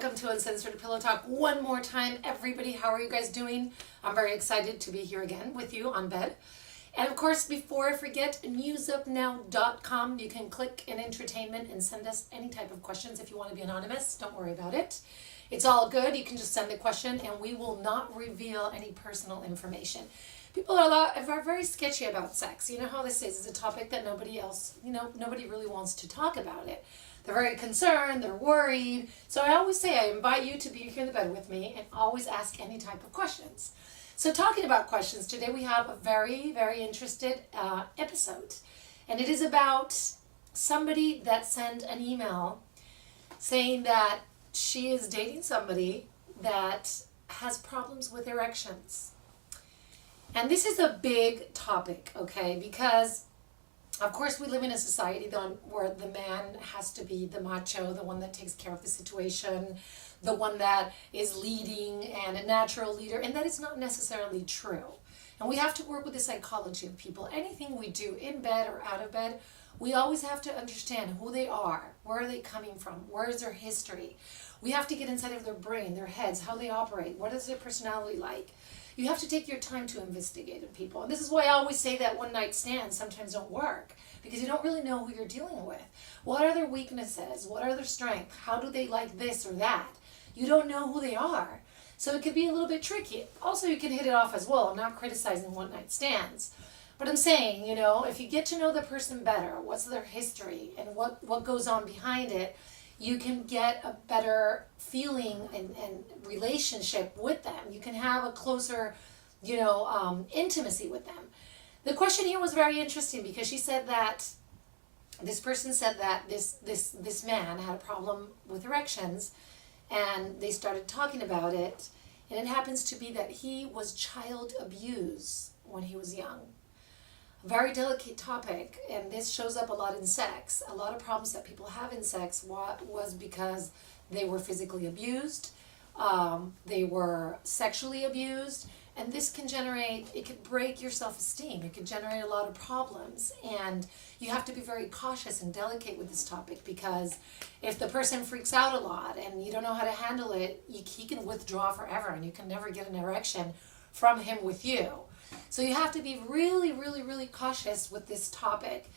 welcome to Uncensored Pillow Talk one more time. Everybody, how are you guys doing? I'm very excited to be here again with you on bed. And of course, before I forget, newsupnow.com. You can click in entertainment and send us any type of questions if you want to be anonymous. Don't worry about it. It's all good. You can just send the question and we will not reveal any personal information. People are very sketchy about sex. You know how this is. It's a topic that nobody really wants to talk about it. They're very concerned, they're worried. So I always say I invite you to be here in the bed with me and always ask any type of questions. So talking about questions, today we have a very, very interested episode. And it is about somebody that sent an email saying that she is dating somebody that has problems with erections. And this is a big topic, okay, because of course we live in a society where the man has to be the macho, the one that takes care of the situation, the one that is leading and a natural leader, and that is not necessarily true. And we have to work with the psychology of people. Anything we do in bed or out of bed, we always have to understand who they are, where are they coming from, where is their history. We have to get inside of their brain, their heads, how they operate, what is their personality like. You have to take your time to investigate people. And this is why I always say that one night stands sometimes don't work, because you don't really know who you're dealing with. What are their weaknesses? What are their strengths? How do they like this or that? You don't know who they are. So it could be a little bit tricky. Also, you can hit it off as well. I'm not criticizing one night stands. But I'm saying, if you get to know the person better, what's their history and what goes on behind it, you can get a better feeling and relationship with them. You can have a closer, intimacy with them. The question here was very interesting because she said that this person said that this man had a problem with erections, and they started talking about it, and it happens to be that he was child abused when he was young. A very delicate topic, and this shows up a lot in sex. A lot of problems that people have in sex was because they were physically abused, they were sexually abused, and this can it could break your self-esteem. It could generate a lot of problems, and you have to be very cautious and delicate with this topic, because if the person freaks out a lot and you don't know how to handle it, he can withdraw forever and you can never get an erection from him with you. So you have to be really, really, really cautious with this topic.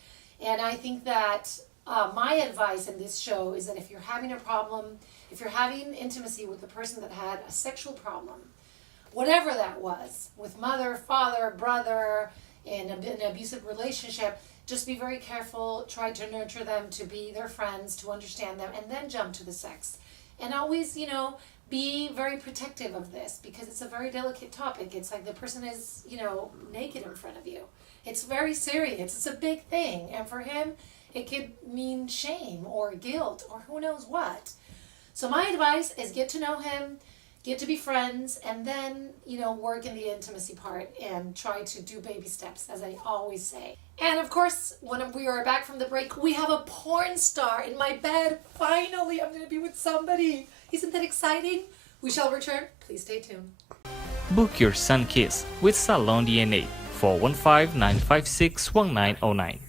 And I think that my advice in this show is that if you're having a problem, if you're having intimacy with a person that had a sexual problem, whatever that was, with mother, father, brother, in an abusive relationship, just be very careful, try to nurture them, to be their friends, to understand them, and then jump to the sex. And always, be very protective of this, because it's a very delicate topic. It's like the person is, naked in front of you. It's very serious. It's a big thing. And for him, it could mean shame or guilt or who knows what. So my advice is get to know him, get to be friends, and then, work in the intimacy part and try to do baby steps, as I always say. And of course, when we are back from the break, we have a porn star in my bed. Finally, I'm going to be with somebody. Isn't that exciting? We shall return. Please stay tuned. Book your sun kiss with Salon DNA 415-956-1909.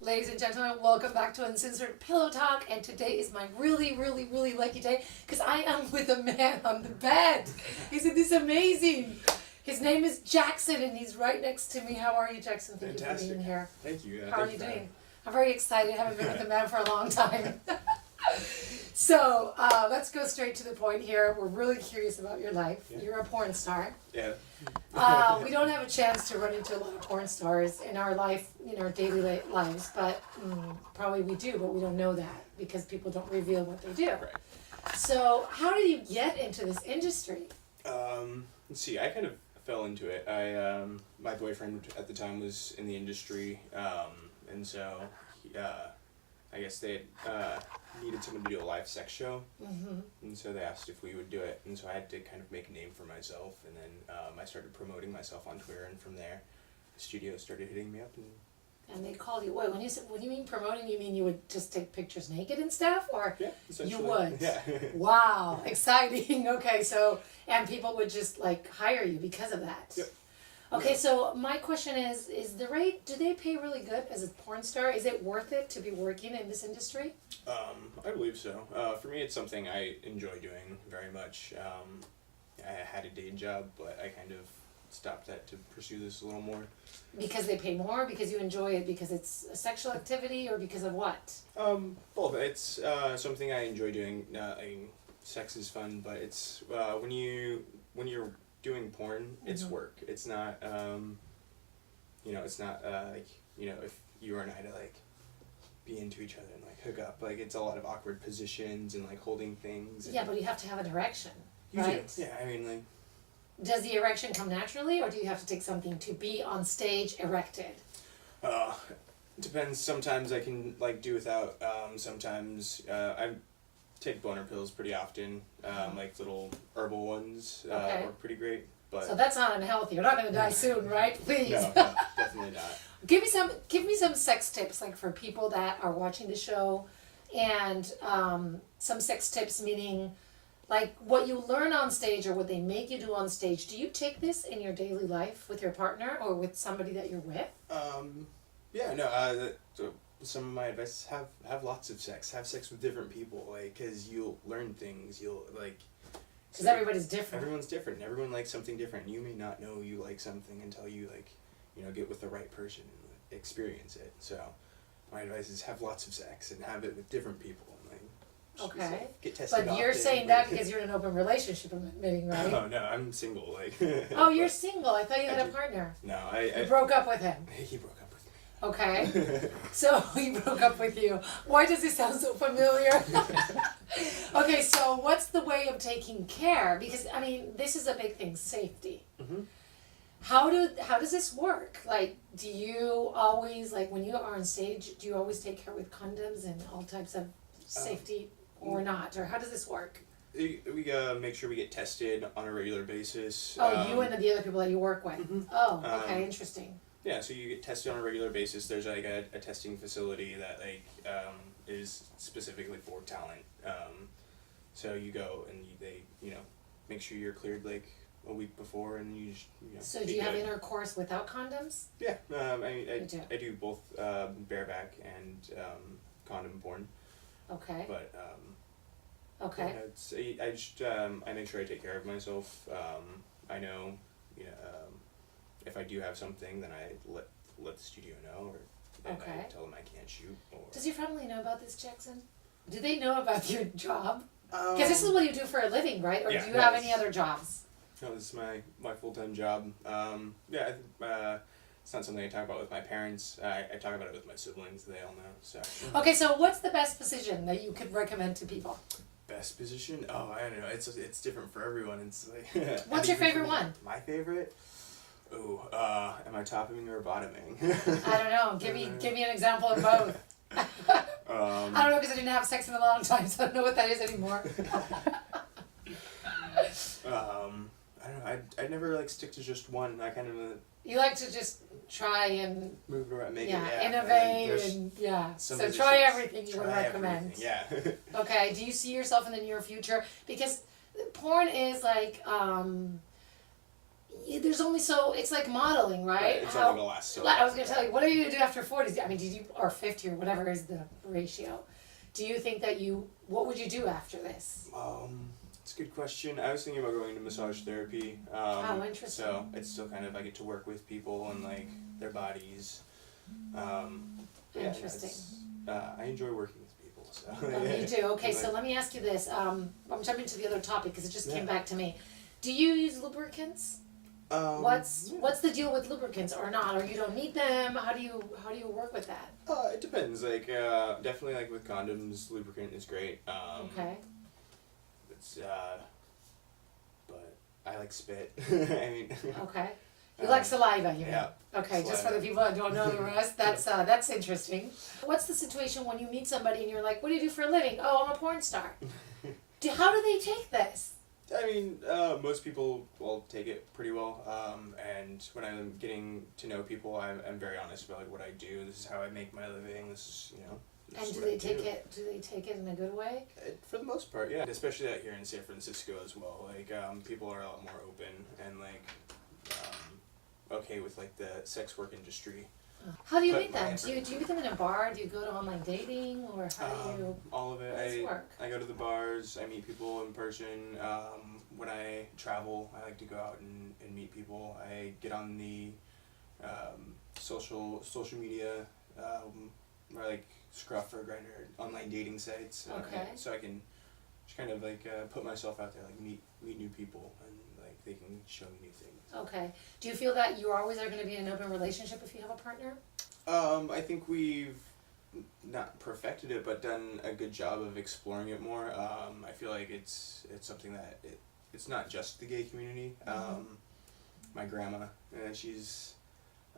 Ladies and gentlemen, welcome back to Uncensored Pillow Talk, and today is my really, really, really lucky day because I am with a man on the bed. Isn't this amazing? His name is Jackson, and he's right next to me. How are you, Jackson? Thank you for being here. Thank you. How are you doing? I'm very excited. I haven't been with a man for a long time. So let's go straight to the point here. We're really curious about your life. Yeah. You're a porn star. Yeah. We don't have a chance to run into a lot of porn stars in our life, our daily lives, but probably we do, but we don't know that because people don't reveal what they do. Right. So how did you get into this industry? Let's see. I kind of fell into it. My boyfriend at the time was in the industry, and so I guess they needed someone to do a live sex show, and so they asked if we would do it, and so I had to kind of make a name for myself, and then I started promoting myself on Twitter, and from there, the studio started hitting me up. And they called you. Wait, when you mean promoting, you mean you would just take pictures naked and stuff, or yeah, essentially. You would? Yeah. Wow, exciting. Okay, so and people would just hire you because of that. Yep. Okay, so my question is the rate, do they pay really good as a porn star? Is it worth it to be working in this industry? I believe so. For me, it's something I enjoy doing very much. I had a day job, but I kind of stopped that to pursue this a little more. Because they pay more, because you enjoy it, because it's a sexual activity, or because of what? Both. It's something I enjoy doing. Sex is fun, but it's when you're doing porn, it's work. It's not it's not like if you and I to like be into each other and like hook up. Like it's a lot of awkward positions and like holding things. Yeah, but you have to have an erection, You right? do. Yeah, I mean like. Does the erection come naturally, or do you have to take something to be on stage erected? Depends. Sometimes I can like do without. Sometimes I take boner pills pretty often. Like little herbal ones work pretty great. But So that's not unhealthy. You're not going to die soon, right? Please. no, definitely not. Give me some sex tips, like for people that are watching the show, and some sex tips, meaning like what you learn on stage or what they make you do on stage. Do you take this in your daily life with your partner or with somebody that you're with? Yeah, no. So some of my advice is have lots of sex. Have sex with different people, like, cause you'll learn things. You'll like. Because everybody's different. Everyone's different. Everyone likes something different. You may not know you like something until you like, get with the right person and experience it. So, my advice is have lots of sex and have it with different people. Okay. Get tested. But you're saying that because you're in an open relationship, I'm admitting, right? Oh no, I'm single. Like. Oh, you're single. I thought you had a partner. No, You broke up with him. He broke up with me. Okay. So he broke up with you. Why does this sound so familiar? Okay, so what's the way of taking care? Because I mean, this is a big thing, safety. Mm-hmm. How does this work? Like, do you always, like when you are on stage, do you always take care with condoms and all types of safety? Or not, or how does this work? We make sure we get tested on a regular basis. Oh, you and the other people that you work with. Mm-hmm. Oh, okay, interesting. Yeah, so you get tested on a regular basis. There's like a testing facility that like is specifically for talent. So you go and they make sure you're cleared like a week before, and you So do you have intercourse without condoms? Yeah, I do both bareback and condom porn. Okay. But okay. I make sure I take care of myself. I know, if I do have something, then I let the studio know, or I tell them I can't shoot. Or does your family know about this, Jackson? Do they know about your job? Because this is what you do for a living, right? Or do you have any other jobs? No, this is my full-time job. It's not something I talk about with my parents. I talk about it with my siblings. They all know. So. Okay, so what's the best position that you could recommend to people? Best position? Oh, I don't know. It's different for everyone. It's like. What's your favorite one? My favorite? Oh, am I topping or bottoming? I don't know. Give me an example of both. I don't know because I didn't have sex in a long time, so I don't know what that is anymore. I don't know. I never like stick to just one. I kind of. You like to just try and move around, make innovate and So try everything you would recommend. Yeah. Okay. Do you see yourself in the near future? Because porn is like there's only it's like modeling, right? It's only gonna last so. I was gonna tell you, what are you gonna do after 40? I mean, or 50 or whatever is the ratio? Do you think that what would you do after this? It's a good question. I was thinking about going to massage therapy. Oh, interesting. So it's still kind of, I get to work with people and like their bodies. Interesting. I enjoy working with people. So. Me too. Okay, so let me ask you this. I'm jumping to the other topic because it just came back to me. Do you use lubricants? What's the deal with lubricants or not? Or you don't need them? How do you work with that? It depends. Like definitely like with condoms, lubricant is great. Okay. But I like spit. I mean. Okay. You like saliva, you mean? Yeah. Okay, saliva. just for the people that don't know the rest, that's interesting. What's the situation when you meet somebody and you're like, "What do you do for a living?" "Oh, I'm a porn star." How do they take this? I mean, most people will take it pretty well. And when I'm getting to know people, I'm very honest about like what I do. This is how I make my living. This is And do they take it? Do they take it in a good way? For the most part, yeah. Especially out here in San Francisco as well. Like, people are a lot more open and like, with like the sex work industry. How do you Put meet my them? effort Do you meet them in a bar? Do you go to online dating, or how do you? All of it. How does it work? I go to the bars. I meet people in person. When I travel, I like to go out and meet people. I get on the social media, or like Scruff or Grindr, online dating sites. Okay. So I can just kind of like put myself out there, like meet new people, and like they can show me new things. Okay. Do you feel that you always are going to be in an open relationship if you have a partner? I think we've not perfected it, but done a good job of exploring it more. I feel like it's something that it's not just the gay community. My grandma, she's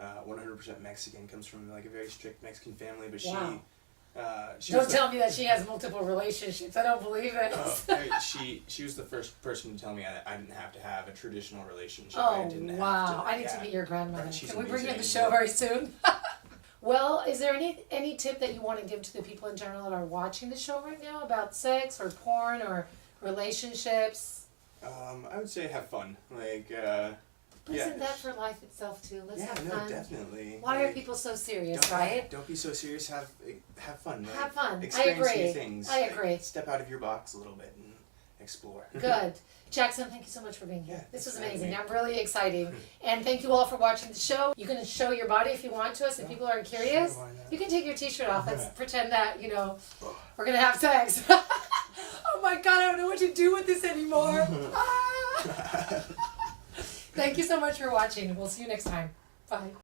100% Mexican, comes from like a very strict Mexican family, but Wow. she Don't was tell me that she has multiple relationships. I don't believe it. she was the first person to tell me I didn't have to have a traditional relationship. Oh, I didn't wow. Have to, I need to meet your grandmother. Right, she's Can we bring her on the amazing. show very soon? Well, is there any tip that you want to give to the people in general that are watching the show right now about sex or porn or relationships? I would say have fun. Like, But yeah. isn't that for life itself too? Let's have no, fun. definitely. Why are Like, people so serious, don't, right? Don't be so serious. Have fun. Like, Have fun. I Experience agree. new things. I Like, agree. step out of your box a little bit and explore. Good. Jackson, thank you so much for being here. Yeah, This was thanks for amazing. having I'm really exciting. And thank you all for watching the show. You can show your body if you want to us. If people are curious, Sure, why not? you can take your t-shirt off. Let's pretend that, we're going to have sex. Oh my God, I don't know what to do with this anymore. Ah. Thank you so much for watching. We'll see you next time. Bye.